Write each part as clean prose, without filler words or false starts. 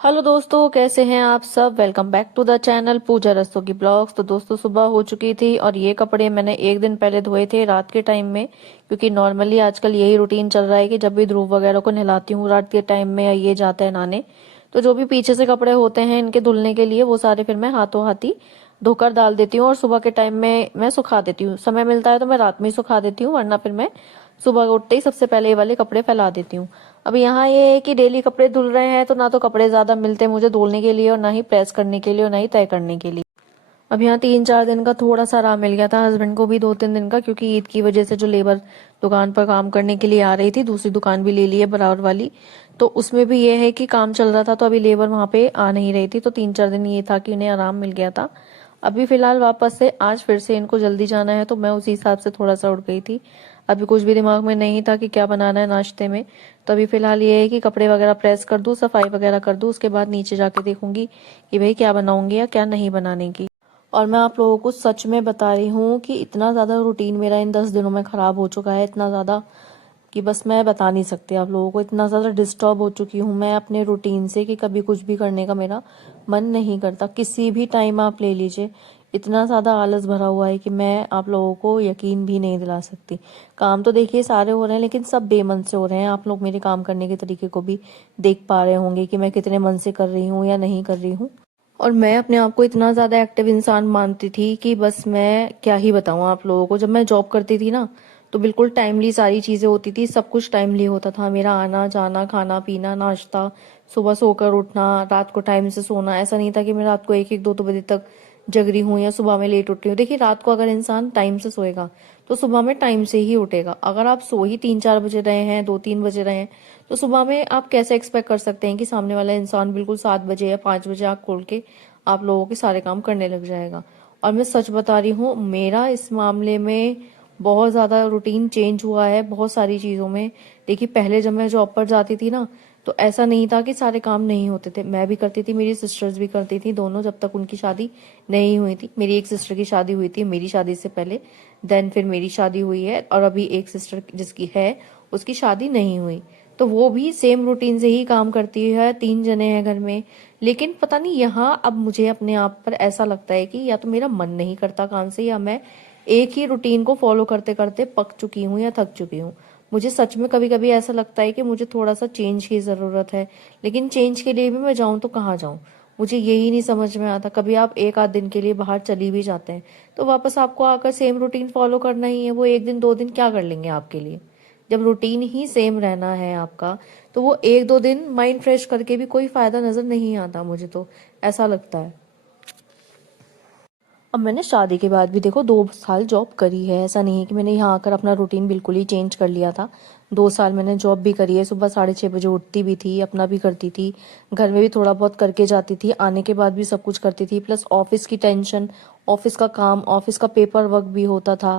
Hello दोस्तों, कैसे हैं आप सब। Welcome back to the channel Pooja रस्तों की ब्लॉग्स। तो दोस्तों, सुबह हो चुकी थी और ये कपड़े मैंने एक दिन पहले धोए थे रात के टाइम में, क्योंकि नॉर्मली आजकल यही रूटीन चल रहा है कि जब भी ध्रुव वगैरह को नहलाती हूँ रात के टाइम में या ये जाता है नहाने, तो जो भी पीछे से कपड़े होते हैं इनके धुलने के लिए वो सारे फिर मैं हाथों हाथी धोकर डाल देती हूँ और सुबह के टाइम में मैं सुखा देती हूँ। समय मिलता है तो मैं रात में ही सुखा देती हूँ, वरना फिर मैं सुबह उठते ही सबसे पहले ये वाले कपड़े फैला देती हूँ। अब यहाँ ये है कि डेली कपड़े धुल रहे हैं तो ना तो कपड़े ज्यादा मिलते हैं मुझे धुलने के लिए और ना ही प्रेस करने के लिए और ना ही तय करने के लिए। अब यहाँ 3-4 दिन का थोड़ा सा आराम मिल गया था, हस्बैंड को भी 2-3 दिन का, क्योंकि ईद की वजह से जो लेबर दुकान पर काम करने के लिए आ रही थी, दूसरी दुकान भी ले ली है बराबर वाली, तो उसमें भी ये है कि काम चल रहा था तो अभी लेबर वहां पे आ नहीं रही थी, तो 3-4 दिन ये था कि उन्हें आराम मिल गया था। अभी फिलहाल वापस से आज फिर से इनको जल्दी जाना है तो मैं उसी हिसाब से थोड़ा सा उठ गई थी। अभी कुछ भी दिमाग में नहीं था कि क्या बनाना है नाश्ते में, तो अभी फिलहाल ये है कि कपड़े वगैरह प्रेस कर दूं, सफाई वगैरह कर दूं, उसके बाद नीचे जाके देखूंगी कि भाई क्या बनाऊंगी या क्या नहीं बनाने की। और मैं आप लोगों को सच में बता रही हूँ कि इतना ज्यादा रूटीन मेरा इन 10 दिनों में खराब हो चुका है, इतना ज्यादा कि बस मैं बता नहीं सकती आप लोगों को। इतना ज्यादा डिस्टर्ब हो चुकी हूँ मैं अपने रूटीन से कि कभी कुछ भी करने का मेरा मन नहीं करता। किसी भी टाइम आप ले लीजिए, इतना ज्यादा आलस भरा हुआ है कि मैं आप लोगों को यकीन भी नहीं दिला सकती। काम तो देखिए सारे हो रहे हैं, लेकिन सब बेमन से हो रहे हैं। आप लोग मेरे काम करने के तरीके को भी देख पा रहे होंगे कि मैं कितने मन से कर रही हूँ या नहीं कर रही हूँ। और मैं अपने आप को इतना ज्यादा एक्टिव इंसान मानती थी कि बस मैं क्या ही बताऊं आप लोगों को। जब मैं जॉब करती थी ना, तो बिल्कुल टाइमली सारी चीजें होती थी, सब कुछ टाइमली होता था। मेरा आना जाना, खाना पीना, नाश्ता, सुबह सोकर उठना, रात को टाइम से सोना। ऐसा नहीं था कि मैं रात को 1-1 2-2 बजे तक जग रही हूँ या सुबह में लेट उठ रही हूँ। देखिए, रात को अगर इंसान टाइम से सोएगा तो सुबह में टाइम से ही उठेगा। अगर आप सो ही 3-4 बजे रहे हैं, 2-3 बजे रहे हैं, तो सुबह में आप कैसे एक्सपेक्ट कर सकते हैं कि सामने वाला इंसान बिल्कुल 7 बजे या 5 बजे आँख खोल के आप लोगों के सारे काम करने लग जाएगा। और मैं सच बता रही हूँ, मेरा इस मामले में बहुत ज्यादा रूटीन चेंज हुआ है बहुत सारी चीजों में। देखिए, पहले जब मैं जॉब पर जाती थी ना, तो ऐसा नहीं था कि सारे काम नहीं होते थे। मैं भी करती थी, मेरी सिस्टर्स भी करती थी, दोनों, जब तक उनकी शादी नहीं हुई थी। मेरी एक सिस्टर की शादी हुई थी मेरी शादी से पहले, देन फिर मेरी शादी हुई है, और अभी एक सिस्टर जिसकी है उसकी शादी नहीं हुई। तो वो भी सेम रूटीन से ही काम करती है, 3 जने हैं घर में। लेकिन पता नहीं यहाँ अब मुझे अपने आप पर ऐसा लगता है कि या तो मेरा मन नहीं करता काम से, या मैं एक ही रूटीन को फॉलो करते करते पक चुकी हूँ या थक चुकी हूँ। मुझे सच में कभी कभी ऐसा लगता है कि मुझे थोड़ा सा चेंज की जरूरत है, लेकिन चेंज के लिए भी मैं जाऊं तो कहाँ जाऊं, मुझे यही नहीं समझ में आता। कभी आप एक आध दिन के लिए बाहर चली भी जाते हैं तो वापस आपको आकर सेम रूटीन फॉलो करना ही है। वो 1 दिन 2 दिन क्या कर लेंगे आपके लिए, जब रूटीन ही सेम रहना है आपका। तो वो 1-2 दिन माइंड फ्रेश करके भी कोई फायदा नजर नहीं आता, मुझे तो ऐसा लगता है। अब मैंने शादी के बाद भी देखो 2 साल जॉब करी है, ऐसा नहीं है कि मैंने यहाँ आकर अपना रूटीन बिल्कुल ही चेंज कर लिया था। 2 साल मैंने जॉब भी करी है, सुबह 6:30 बजे उठती भी थी, अपना भी करती थी, घर में भी थोड़ा बहुत करके जाती थी, आने के बाद भी सब कुछ करती थी, प्लस ऑफिस की टेंशन, ऑफिस का काम, ऑफिस का पेपर वर्क भी होता था,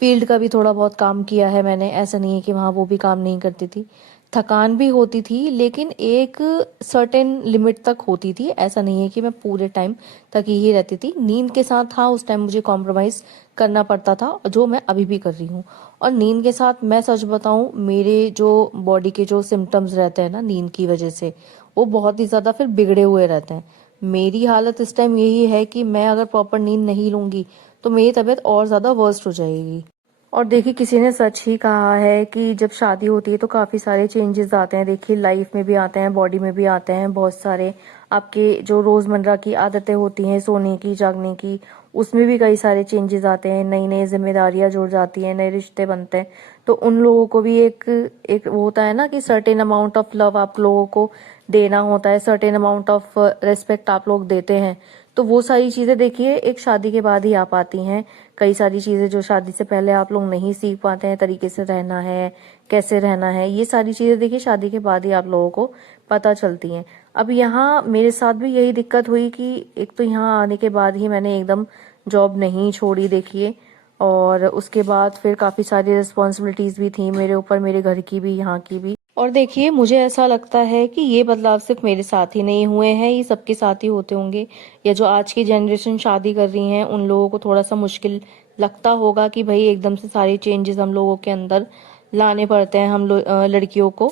फील्ड का भी थोड़ा बहुत काम किया है मैंने। ऐसा नहीं है कि वहां वो भी काम नहीं करती थी। थकान भी होती थी, लेकिन एक सर्टेन लिमिट तक होती थी। ऐसा नहीं है कि मैं पूरे टाइम थकी ही रहती थी। नींद के साथ हाँ, उस टाइम मुझे कॉम्प्रोमाइज करना पड़ता था, जो मैं अभी भी कर रही हूँ। और नींद के साथ मैं सच बताऊं, मेरे जो बॉडी के जो सिम्टम्स रहते हैं ना नींद की वजह से, वो बहुत ही ज्यादा फिर बिगड़े हुए रहते हैं। मेरी हालत इस टाइम यही है कि मैं अगर प्रॉपर नींद नहीं लूंगी तो मेरी तबीयत और ज्यादा वर्स्ट हो जाएगी। और देखिए, किसी ने सच ही कहा है कि जब शादी होती है तो काफी सारे चेंजेस आते हैं। देखिए, लाइफ में भी आते हैं, बॉडी में भी आते हैं बहुत सारे। आपके जो रोजमर्रा की आदतें होती हैं, सोने की, जागने की, उसमें भी कई सारे चेंजेस आते हैं। नई नई जिम्मेदारियां जुड़ जाती हैं, नए रिश्ते बनते हैं, तो उन लोगों को भी एक एक वो होता है ना कि सर्टेन अमाउंट ऑफ लव आप लोगों को देना होता है, सर्टेन अमाउंट ऑफ रेस्पेक्ट आप लोग देते हैं। तो वो सारी चीजें देखिए एक शादी के बाद ही आ पाती हैं। कई सारी चीजें जो शादी से पहले आप लोग नहीं सीख पाते हैं, तरीके से रहना है, कैसे रहना है, ये सारी चीजें देखिए शादी के बाद ही आप लोगों को पता चलती हैं। अब यहाँ मेरे साथ भी यही दिक्कत हुई कि एक तो यहाँ आने के बाद ही मैंने एकदम जॉब नहीं छोड़ी देखिए, और उसके बाद फिर काफी सारी रिस्पॉन्सिबिलिटीज भी थी मेरे ऊपर, मेरे घर की भी, यहाँ की भी। और देखिए, मुझे ऐसा लगता है कि ये बदलाव सिर्फ मेरे साथ ही नहीं हुए हैं, ये सबके साथ ही होते होंगे। या जो आज की जनरेशन शादी कर रही हैं उन लोगों को थोड़ा सा मुश्किल लगता होगा कि भाई एकदम से सारे चेंजेस हम लोगों के अंदर लाने पड़ते हैं, हम लोग लड़कियों को।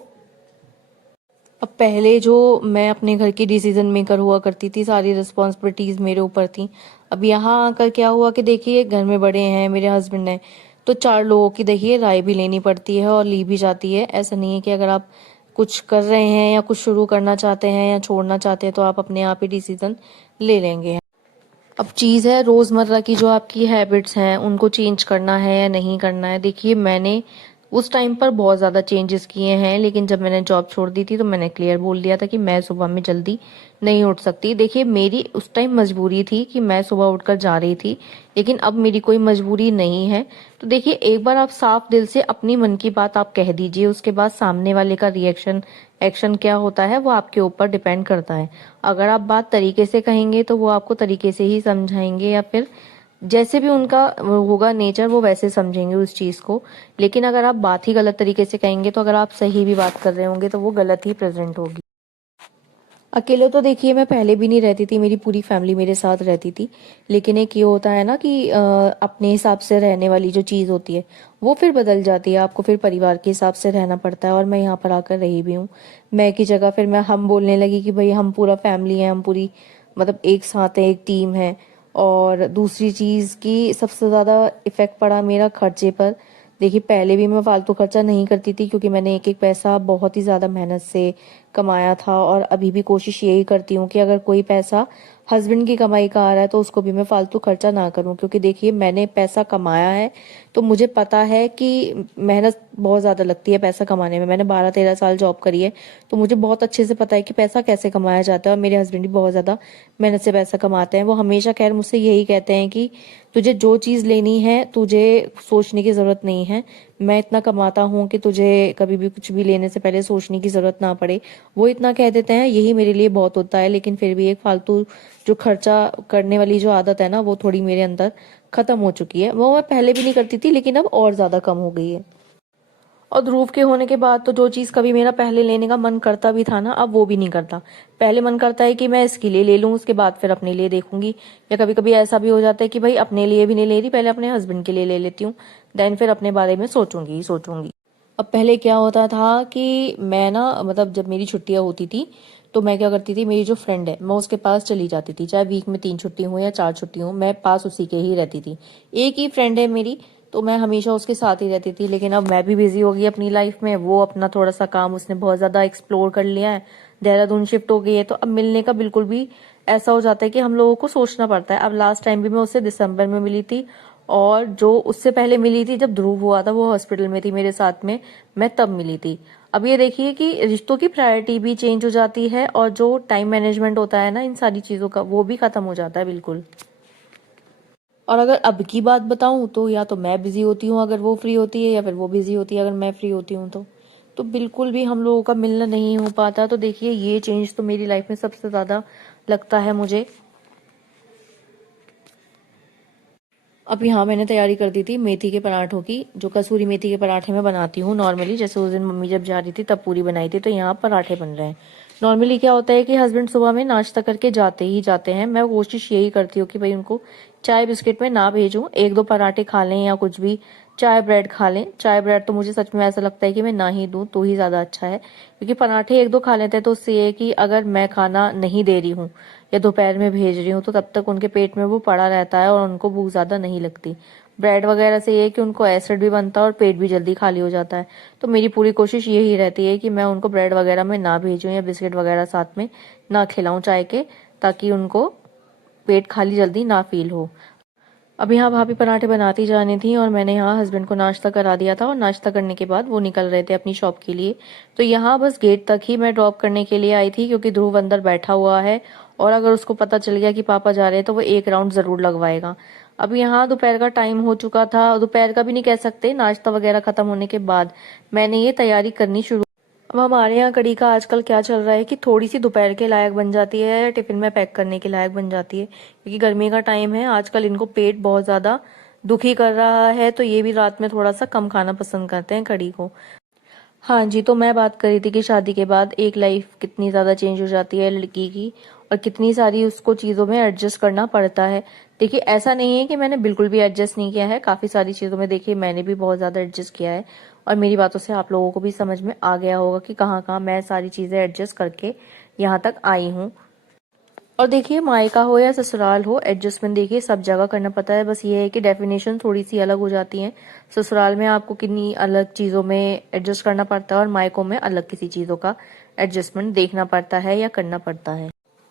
अब पहले जो मैं अपने घर की डिसीजन मेकर हुआ करती थी, सारी रिस्पॉन्सिबिलिटीज मेरे ऊपर थी। अब यहाँ आकर क्या हुआ कि देखिए घर में बड़े हैं, मेरे हस्बैंड हैं, तो 4 लोगों की देखिए राय भी लेनी पड़ती है और ली भी जाती है। ऐसा नहीं है कि अगर आप कुछ कर रहे हैं या कुछ शुरू करना चाहते हैं या छोड़ना चाहते हैं तो आप अपने आप ही डिसीजन ले लेंगे। अब चीज़ है रोज़मर्रा की जो आपकी हैबिट्स हैं उनको चेंज करना है या नहीं करना है। देखिए मैंने उस टाइम पर बहुत ज़्यादा चेंजेस किए हैं, लेकिन जब मैंने जॉब छोड़ दी थी तो मैंने क्लियर बोल दिया था कि मैं सुबह में जल्दी नहीं उठ सकती। देखिए मेरी उस टाइम मजबूरी थी कि मैं सुबह उठकर जा रही थी, लेकिन अब मेरी कोई मजबूरी नहीं है। तो देखिए एक बार आप साफ दिल से अपनी मन की बात आप कह दीजिए, उसके बाद सामने वाले का रिएक्शन एक्शन क्या होता है वो आपके ऊपर डिपेंड करता है। अगर आप बात तरीके से कहेंगे तो वो आपको तरीके से ही समझाएंगे, या फिर जैसे भी उनका होगा नेचर वो वैसे समझेंगे उस चीज़ को। लेकिन अगर आप बात ही गलत तरीके से कहेंगे तो अगर आप सही भी बात कर रहे होंगे तो वो गलत ही प्रेजेंट होगी। अकेले तो देखिए मैं पहले भी नहीं रहती थी, मेरी पूरी फैमिली मेरे साथ रहती थी। लेकिन एक ये होता है ना कि अपने हिसाब से रहने वाली जो चीज़ होती है वो फिर बदल जाती है, आपको फिर परिवार के हिसाब से रहना पड़ता है। और मैं यहाँ पर आकर रही भी हूँ, मैं की जगह फिर मैं हम बोलने लगी कि भाई हम पूरा फैमिली है, हम पूरी मतलब एक साथ है, एक टीम है। और दूसरी चीज़ की सबसे ज़्यादा इफेक्ट पड़ा मेरा खर्चे पर। देखिए पहले भी मैं फालतू खर्चा नहीं करती थी, क्योंकि मैंने एक एक पैसा बहुत ही ज़्यादा मेहनत से कमाया था। और अभी भी कोशिश यही करती हूँ कि अगर कोई पैसा हस्बैंड की कमाई का आ रहा है तो उसको भी मैं फालतू खर्चा ना करूँ, क्योंकि देखिए मैंने पैसा कमाया है तो मुझे पता है कि मेहनत बहुत ज़्यादा लगती है पैसा कमाने में। मैंने 12-13 साल जॉब करी है, तो मुझे बहुत अच्छे से पता है कि पैसा कैसे कमाया जाता है। और मेरे हस्बैंड भी बहुत ज़्यादा मेहनत से पैसा कमाते हैं। वो हमेशा खैर मुझसे यही कहते हैं कि तुझे जो चीज़ लेनी है तुझे सोचने की ज़रूरत नहीं है, मैं इतना कमाता हूँ कि तुझे कभी भी कुछ भी लेने से पहले सोचने की ज़रूरत ना पड़े। वो इतना कह देते हैं, यही मेरे लिए बहुत होता है। लेकिन फिर भी एक फालतू जो खर्चा करने वाली जो आदत है ना वो थोड़ी मेरे अंदर खत्म हो चुकी है। वो मैं पहले भी नहीं करती थी, लेकिन अब और ज़्यादा कम हो गई है। और ध्रुव के होने के बाद तो जो चीज़ कभी मेरा पहले लेने का मन करता भी था ना, अब वो भी नहीं करता। पहले मन करता है कि मैं इसके लिए ले लूँ, उसके बाद फिर अपने लिए देखूंगी। या कभी कभी ऐसा भी हो जाता है कि भाई अपने लिए भी नहीं ले रही, पहले अपने हस्बैंड के लिए ले लेती हूँ, देन फिर अपने बारे में सोचूंगी ही सोचूंगी। अब पहले क्या होता था कि मैं ना मतलब जब मेरी छुट्टियां होती थी तो मैं क्या करती थी, मेरी जो फ्रेंड है मैं उसके पास चली जाती थी, चाहे वीक में 3 छुट्टी हो या 4 छुट्टी हो, मैं पास उसी के ही रहती थी। एक ही फ्रेंड है मेरी, तो मैं हमेशा उसके साथ ही रहती थी। लेकिन अब मैं भी बिजी हो गई अपनी लाइफ में, वो अपना थोड़ा सा काम उसने बहुत ज्यादा एक्सप्लोर कर लिया है, देहरादून शिफ्ट हो गई है, तो अब मिलने का बिल्कुल भी ऐसा हो जाता है कि हम लोगों को सोचना पड़ता है। अब लास्ट टाइम भी मैं उससे दिसंबर में मिली थी, और जो उससे पहले मिली थी जब ध्रुव हुआ था वो हॉस्पिटल में थी मेरे साथ में, मैं तब मिली थी। अब ये देखिए कि रिश्तों की प्रायोरिटी भी चेंज हो जाती है, और जो टाइम मैनेजमेंट होता है ना इन सारी चीजों का, वो भी खत्म हो जाता है बिल्कुल। और अगर अब की बात बताऊं तो या तो मैं बिजी होती हूँ अगर वो फ्री होती है, या फिर वो बिजी होती है अगर मैं फ्री होती हूँ। तो बिल्कुल भी हम लोगों का मिलना नहीं हो पाता। तो देखिए ये चेंज तो मेरी लाइफ में सबसे ज्यादा लगता है मुझे। अब यहाँ मैंने तैयारी कर दी थी मेथी के पराठों की, जो कसूरी मेथी के पराठे मैं बनाती हूँ नॉर्मली, जैसे उस दिन मम्मी जब जा रही थी तब पूरी बनाई थी, तो यहाँ पराठे बन रहे हैं। नॉर्मली क्या होता है कि हस्बैंड सुबह में नाश्ता करके जाते ही जाते हैं, मैं कोशिश यही करती हूँ कि भाई उनको चाय बिस्किट में ना भेजूं, 1-2 पराठे खा लें या कुछ भी, चाय ब्रेड खा लें। चाय ब्रेड तो मुझे सच में ऐसा लगता है कि मैं ना ही दूं तो ही ज्यादा अच्छा है, क्योंकि पराठे 1-2 खा लेते हैं तो उससे ये है कि अगर मैं खाना नहीं दे रही हूँ या दोपहर में भेज रही हूँ तो तब तक उनके पेट में वो पड़ा रहता है और उनको भूख ज्यादा नहीं लगती। ब्रेड वगैरह से ये है कि उनको एसिड भी बनता है और पेट भी जल्दी खाली हो जाता है। तो मेरी पूरी कोशिश यही रहती है कि मैं उनको ब्रेड वगैरह में ना भेजूं या बिस्किट वगैरह साथ में ना खिलाऊं चाय के, ताकि उनको पेट खाली जल्दी ना फील हो। अब यहाँ भाभी पराठे बनाती जानी थी और मैंने यहाँ हस्बैंड को नाश्ता करा दिया था, और नाश्ता करने के बाद वो निकल रहे थे अपनी शॉप के लिए। तो यहाँ बस गेट तक ही मैं ड्रॉप करने के लिए आई थी, क्योंकि ध्रुव अंदर बैठा हुआ है और अगर उसको पता चल गया कि पापा जा रहे हैं तो वो एक राउंड जरूर लगवाएगा। अब यहाँ दोपहर का टाइम हो चुका था, दोपहर का भी नहीं कह सकते, नाश्ता वगैरह खत्म होने के बाद मैंने ये तैयारी करनी शुरू। अब हमारे यहाँ कड़ी का आजकल क्या चल रहा है कि थोड़ी सी दोपहर के लायक बन जाती है या टिफिन में पैक करने के लायक बन जाती है, क्योंकि गर्मी का टाइम है, आजकल इनको पेट बहुत ज्यादा दुखी कर रहा है, तो ये भी रात में थोड़ा सा कम खाना पसंद करते हैं कड़ी को। हाँ जी, तो मैं बात कर रही थी कि शादी के बाद एक लाइफ कितनी ज्यादा चेंज हो जाती है लड़की की, और कितनी सारी उसको चीजों में एडजस्ट करना पड़ता है। देखिए ऐसा नहीं है कि मैंने बिल्कुल भी एडजस्ट नहीं किया है, काफी सारी चीजों में देखिए मैंने भी बहुत ज्यादा एडजस्ट किया है। और मेरी बातों से आप लोगों को भी समझ में आ गया होगा कि कहाँ कहाँ मैं सारी चीज़ें एडजस्ट करके यहाँ तक आई हूँ। और देखिए मायका हो या ससुराल हो, एडजस्टमेंट देखिए सब जगह करना पड़ता है। बस ये है कि डेफिनेशन थोड़ी सी अलग हो जाती है। ससुराल में आपको किन्नी अलग चीज़ों में एडजस्ट करना पड़ता है और मायकों में अलग किसी चीज़ों का एडजस्टमेंट देखना पड़ता है या करना पड़ता है।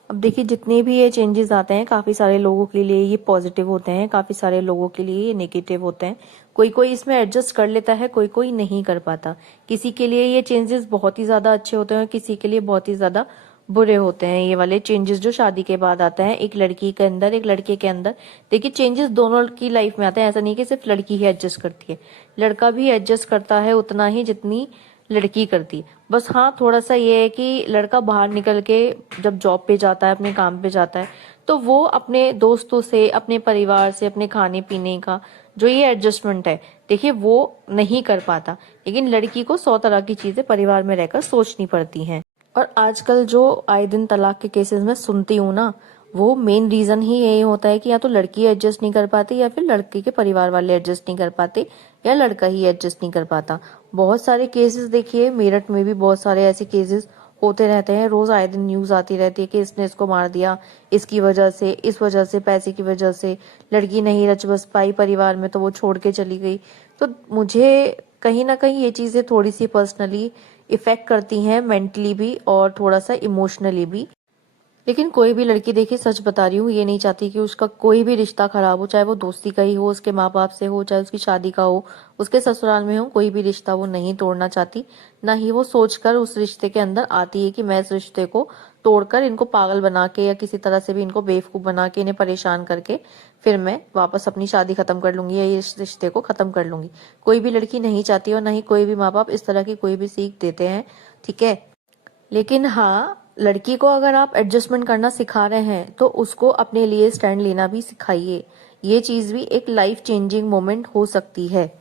अब देखिए जितने भी ये चेंजेस आते हैं, काफ़ी सारे लोगों के लिए ये पॉजिटिव होते हैं, काफ़ी सारे लोगों के लिए ये नेगेटिव होते हैं। कोई कोई इसमें एडजस्ट कर लेता है, कोई कोई नहीं कर पाता। किसी के लिए ये चेंजेस बहुत ही ज़्यादा अच्छे होते हैं और किसी के लिए बहुत ही ज़्यादा बुरे होते हैं। ये वाले चेंजेस जो शादी के बाद आता है एक लड़की के अंदर, एक लड़के के अंदर। देखिए चेंजेस दोनों की लाइफ में आते हैं, ऐसा नहीं कि सिर्फ लड़की ही एडजस्ट करती है, लड़का भी एडजस्ट करता है उतना ही जितनी लड़की करती है। बस हाँ थोड़ा सा ये है कि लड़का बाहर निकल के जब जॉब पे जाता है, अपने काम पे जाता है, तो वो अपने दोस्तों से, अपने परिवार से, अपने खाने पीने का जो ये एडजस्टमेंट है, देखिए वो नहीं कर पाता। लेकिन लड़की को 100 तरह की चीजें परिवार में रहकर सोचनी पड़ती हैं। और आजकल जो आए दिन तलाक के केसेस में सुनती हूँ ना, वो मेन रीजन ही यही होता है कि या तो लड़की एडजस्ट नहीं कर पाती या फिर लड़के के परिवार वाले एडजस्ट नहीं कर पाते या लड़का ही एडजस्ट नहीं कर पाता। बहुत सारे केसेस देखिए, मेरठ में भी बहुत सारे ऐसे केसेस होते रहते हैं। रोज आए दिन न्यूज आती रहती है कि इसने इसको मार दिया, इसकी वजह से, इस वजह से, पैसे की वजह से। लड़की नहीं रच बस पाई परिवार में तो वो छोड़ के चली गई। तो मुझे कहीं ना कहीं ये चीजें थोड़ी सी पर्सनली इफेक्ट करती हैं, मेंटली भी और थोड़ा सा इमोशनली भी। लेकिन कोई भी लड़की देखिए, सच बता रही हूँ, ये नहीं चाहती कि उसका कोई भी रिश्ता खराब हो, चाहे वो दोस्ती का ही हो, उसके माँ बाप से हो, चाहे उसकी शादी का हो, उसके ससुराल में हो, कोई भी रिश्ता वो नहीं तोड़ना चाहती। ना ही वो सोचकर उस रिश्ते के अंदर आती है कि मैं इस रिश्ते को तोड़कर इनको पागल बना के या किसी तरह से भी इनको बेवकूफ बना के, इन्हें परेशान करके फिर मैं वापस अपनी शादी खत्म कर लूंगी या इस रिश्ते को खत्म कर लूंगी। कोई भी लड़की नहीं चाहती और ना ही कोई भी माँ बाप इस तरह की कोई भी सीख देते हैं, ठीक है। लेकिन हाँ, लड़की को अगर आप एडजस्टमेंट करना सिखा रहे हैं तो उसको अपने लिए स्टैंड लेना भी सिखाइए। ये चीज भी एक लाइफ चेंजिंग मोमेंट हो सकती है।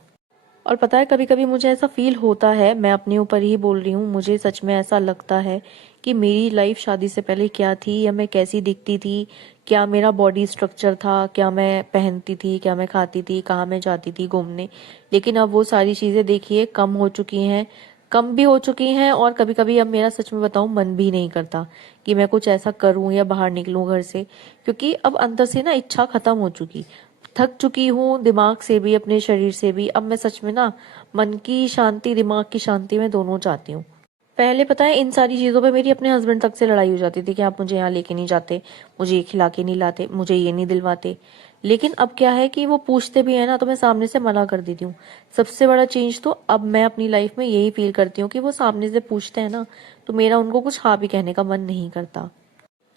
और पता है कभी कभी मुझे ऐसा फील होता है, मैं अपने ऊपर ही बोल रही हूँ, मुझे सच में ऐसा लगता है कि मेरी लाइफ शादी से पहले क्या थी या मैं कैसी दिखती थी, क्या मेरा बॉडी स्ट्रक्चर था, क्या मैं पहनती थी, क्या मैं खाती थी, कहाँ मैं जाती थी घूमने। लेकिन अब वो सारी चीजें देखिए कम हो चुकी हैं, कम भी हो चुकी हैं। और कभी कभी अब मेरा सच में बताऊं मन भी नहीं करता कि मैं कुछ ऐसा करूं या बाहर निकलूं घर से, क्योंकि अब अंदर से ना इच्छा खत्म हो चुकी, थक चुकी हूँ दिमाग से भी, अपने शरीर से भी। अब मैं सच में ना मन की शांति, दिमाग की शांति मैं दोनों चाहती हूँ। पहले पता है इन सारी चीजों पे मेरी अपने हस्बैंड तक से लड़ाई हो जाती थी कि आप मुझे यहाँ लेके नहीं जाते, मुझे ये खिला के नहीं लाते, मुझे ये नहीं दिलवाते। लेकिन अब क्या है कि वो पूछते भी है ना तो मैं सामने से मना कर देती हूँ। सबसे बड़ा चेंज तो अब मैं अपनी लाइफ में यही फील करती हूँ कि वो सामने से पूछते हैं ना तो मेरा उनको कुछ हाँ भी कहने का मन नहीं करता।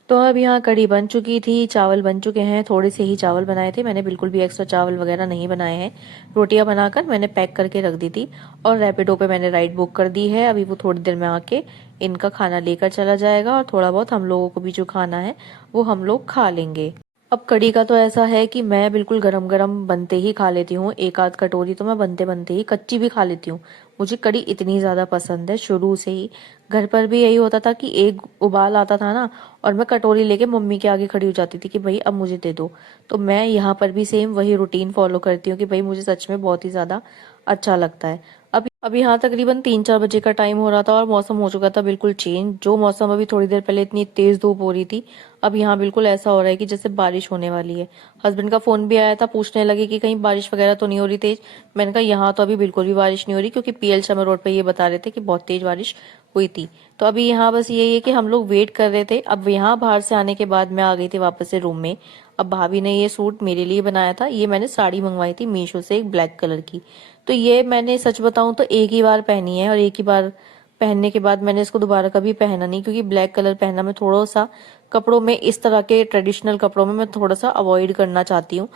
तो अब यहाँ कढ़ी बन चुकी थी, चावल बन चुके हैं, थोड़े से ही चावल बनाए थे मैंने, बिल्कुल भी एक्स्ट्रा चावल वगैरह नहीं बनाए हैं। रोटियां बनाकर मैंने पैक करके रख दी थी और रैपिडो पे मैंने राइड बुक कर दी है। अभी वो थोड़ी देर में आके इनका खाना लेकर चला जाएगा और थोड़ा बहुत हम लोगों को भी जो खाना है वो हम लोग खा लेंगे। अब कढ़ी का तो ऐसा है कि मैं बिल्कुल गरम गरम बनते ही खा लेती हूँ, एक आध कटोरी तो मैं बनते बनते ही, कच्ची भी खा लेती हूँ। मुझे कढ़ी इतनी ज्यादा पसंद है शुरू से ही। घर पर भी यही होता था कि एक उबाल आता था ना और मैं कटोरी लेके मम्मी के आगे खड़ी हो जाती थी कि भाई अब मुझे दे दो। तो मैं यहाँ पर भी सेम वही रूटीन फॉलो करती हूँ कि भाई मुझे सच में बहुत ही ज्यादा अच्छा लगता है। अब यहाँ तकरीबन 3-4 बजे का टाइम हो रहा था और मौसम हो चुका था बिल्कुल चेंज। जो मौसम अभी थोड़ी देर पहले इतनी तेज धूप हो रही थी, अब यहाँ बिल्कुल ऐसा हो रहा है कि जैसे बारिश होने वाली है। हस्बैंड का फोन भी आया था, पूछने लगे कि कहीं बारिश वगैरह तो नहीं हो रही तेज। मैंने कहा यहाँ तो अभी बिल्कुल भी बारिश नहीं हो रही, क्योंकि पीएल शमर रोड पे ये बता रहे थे कि बहुत तेज बारिश हुई थी। तो अभी यहाँ बस यही है कि हम लोग वेट कर रहे थे। अब यहाँ बाहर से आने के बाद मैं आ गई थी वापस से रूम में। अब भाभी ने ये सूट मेरे लिए बनाया था, ये मैंने साड़ी मंगवाई थी मीशो से, एक ब्लैक कलर की। तो ये मैंने सच बताऊं तो एक ही बार पहनी है और एक ही बार पहनने के बाद मैंने इसको दोबारा कभी पहना नहीं, क्योंकि ब्लैक कलर पहनना मैं थोड़ा सा कपड़ों में, इस तरह के ट्रेडिशनल कपड़ों में मैं थोड़ा सा अवॉइड करना चाहती हूँ।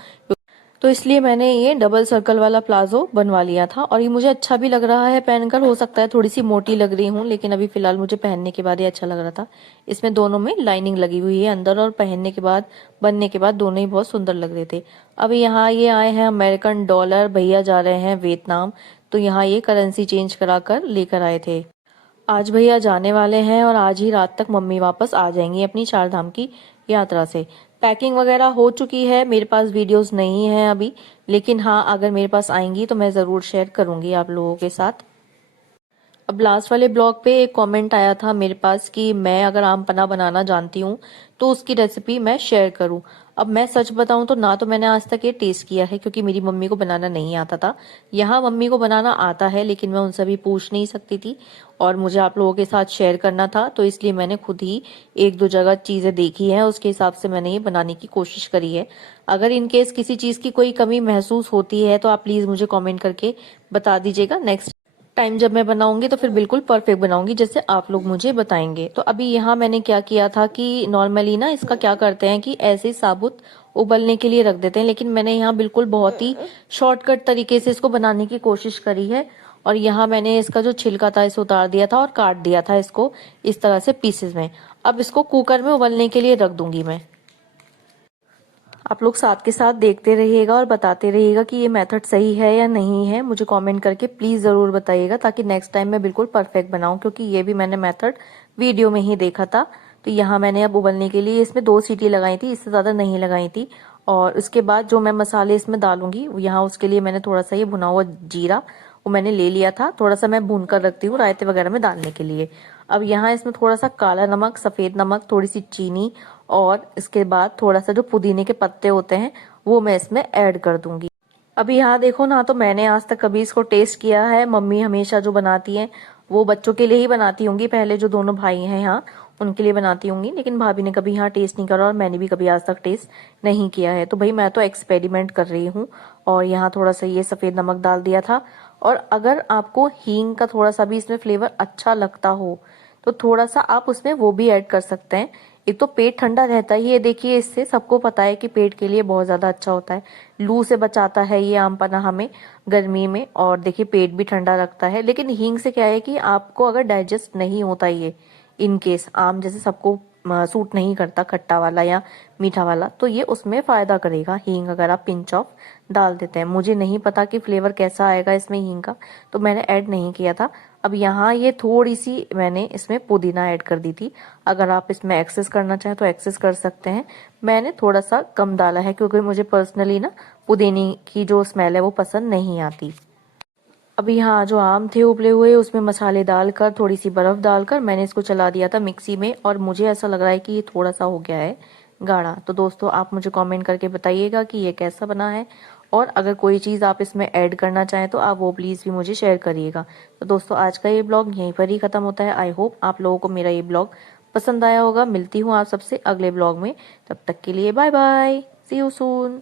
तो इसलिए मैंने ये डबल सर्कल वाला प्लाजो बनवा लिया था और ये मुझे अच्छा भी लग रहा है पहनकर। हो सकता है थोड़ी सी मोटी लग रही हूँ, लेकिन अभी फिलहाल मुझे पहनने के बाद ये अच्छा लग रहा था। इसमें दोनों में लाइनिंग लगी हुई है अंदर, और पहनने के बाद, बनने के बाद दोनों ही बहुत सुंदर लग रहे थे। अभी यहाँ ये आए हैं अमेरिकन डॉलर, भैया जा रहे हैं वियतनाम, तो यहाँ ये करेंसी चेंज करा कर लेकर आए थे। आज भैया जाने वाले हैं और आज ही रात तक मम्मी वापस आ जाएंगी अपनी 4 धाम की यात्रा से। पैकिंग वगैरह हो चुकी है, मेरे पास वीडियोस नहीं है अभी, लेकिन हाँ अगर मेरे पास आएंगी तो मैं जरूर शेयर करूंगी आप लोगों के साथ। अब लास्ट वाले ब्लॉग पे एक कमेंट आया था मेरे पास कि मैं अगर आम पन्ना बनाना जानती हूँ तो उसकी रेसिपी मैं शेयर करूँ। अब मैं सच बताऊं तो ना तो मैंने आज तक ये टेस्ट किया है क्योंकि मेरी मम्मी को बनाना नहीं आता था। यहाँ मम्मी को बनाना आता है लेकिन मैं उनसे भी पूछ नहीं सकती थी और मुझे आप लोगों के साथ शेयर करना था, तो इसलिए मैंने खुद ही एक दो जगह चीजें देखी हैं, उसके हिसाब से मैंने ये बनाने की कोशिश करी है। अगर इनकेस किसी चीज की कोई कमी महसूस होती है तो आप प्लीज मुझे कॉमेंट करके बता दीजिएगा। नेक्स्ट टाइम जब मैं बनाऊंगी तो फिर बिल्कुल परफेक्ट बनाऊंगी जैसे आप लोग मुझे बताएंगे। तो अभी यहाँ मैंने क्या किया था कि नॉर्मली ना इसका क्या करते हैं कि ऐसे साबुत उबलने के लिए रख देते हैं, लेकिन मैंने यहाँ बिल्कुल बहुत ही शॉर्टकट तरीके से इसको बनाने की कोशिश करी है। और यहाँ मैंने इसका जो छिलका था इसे उतार दिया था और काट दिया था इसको इस तरह से पीसेस में। अब इसको कुकर में उबलने के लिए रख दूंगी मैं। आप लोग साथ के साथ देखते रहिएगा और बताते रहिएगा कि ये मेथड सही है या नहीं है। मुझे कमेंट करके प्लीज जरूर बताइएगा ताकि नेक्स्ट टाइम मैं बिल्कुल परफेक्ट बनाऊं, क्योंकि ये भी मैंने मेथड वीडियो में ही देखा था। तो यहाँ मैंने अब उबलने के लिए इसमें 2 सीटी लगाई थी, इससे ज्यादा नहीं लगाई थी। और उसके बाद जो मैं मसाले इसमें डालूंगी, यहाँ उसके लिए मैंने थोड़ा सा ये भुना हुआ जीरा वो मैंने ले लिया था, थोड़ा सा मैं भून कर रखती हूँ रायते वगैरह में डालने के लिए। अब यहाँ इसमें थोड़ा सा काला नमक, सफेद नमक, थोड़ी सी चीनी और इसके बाद थोड़ा सा जो पुदीने के पत्ते होते हैं वो मैं इसमें ऐड कर दूंगी। अभी यहाँ देखो ना, तो मैंने आज तक कभी इसको टेस्ट किया है, मम्मी हमेशा जो बनाती हैं वो बच्चों के लिए ही बनाती होंगी, पहले जो दोनों भाई हैं यहाँ उनके लिए बनाती होंगी, लेकिन भाभी ने कभी यहाँ टेस्ट नहीं करा और मैंने भी कभी आज तक टेस्ट नहीं किया है। तो भाई मैं तो एक्सपेरिमेंट कर रही हूँ। और यहाँ थोड़ा सा ये सफेद नमक डाल दिया था। और अगर आपको हींग का थोड़ा सा भी इसमें फ्लेवर अच्छा लगता हो तो थोड़ा सा आप उसमें वो भी ऐड कर सकते हैं। एक तो पेट ठंडा रहता ही है, देखिए इससे सबको पता है कि पेट के लिए बहुत ज्यादा अच्छा होता है, लू से बचाता है ये आम पन्ना हमें गर्मी में, और देखिए पेट भी ठंडा रखता है। लेकिन हींग से क्या है कि आपको अगर डाइजेस्ट नहीं होता ये, इन केस आम जैसे सबको सूट नहीं करता खट्टा वाला या मीठा वाला, तो ये उसमें फायदा करेगा हींग अगर आप पिंच ऑफ डाल देते हैं। मुझे नहीं पता कि फ्लेवर कैसा आएगा इसमें हींग का, तो मैंने ऐड नहीं किया था। अब यहाँ ये थोड़ी सी मैंने इसमें पुदीना ऐड कर दी थी, अगर आप इसमें एक्सेस करना चाहें तो एक्सेस कर सकते हैं। मैंने थोड़ा सा कम डाला है क्योंकि मुझे पर्सनली ना पुदीने की जो स्मेल है वो पसंद नहीं आती। अभी यहाँ जो आम थे उबले हुए उसमें मसाले डालकर थोड़ी सी बर्फ डालकर मैंने इसको चला दिया था मिक्सी में, और मुझे ऐसा लग रहा है कि ये थोड़ा सा हो गया है गाढ़ा। तो दोस्तों आप मुझे कमेंट करके बताइएगा कि ये कैसा बना है, और अगर कोई चीज़ आप इसमें ऐड करना चाहें तो आप वो प्लीज़ भी मुझे शेयर करिएगा। तो दोस्तों आज का ये ब्लॉग यहीं पर ही खत्म होता है। आई होप आप लोगों को मेरा ये ब्लॉग पसंद आया होगा। मिलती हूँ आप सबसे अगले ब्लॉग में, तब तक के लिए bye bye, see you soon.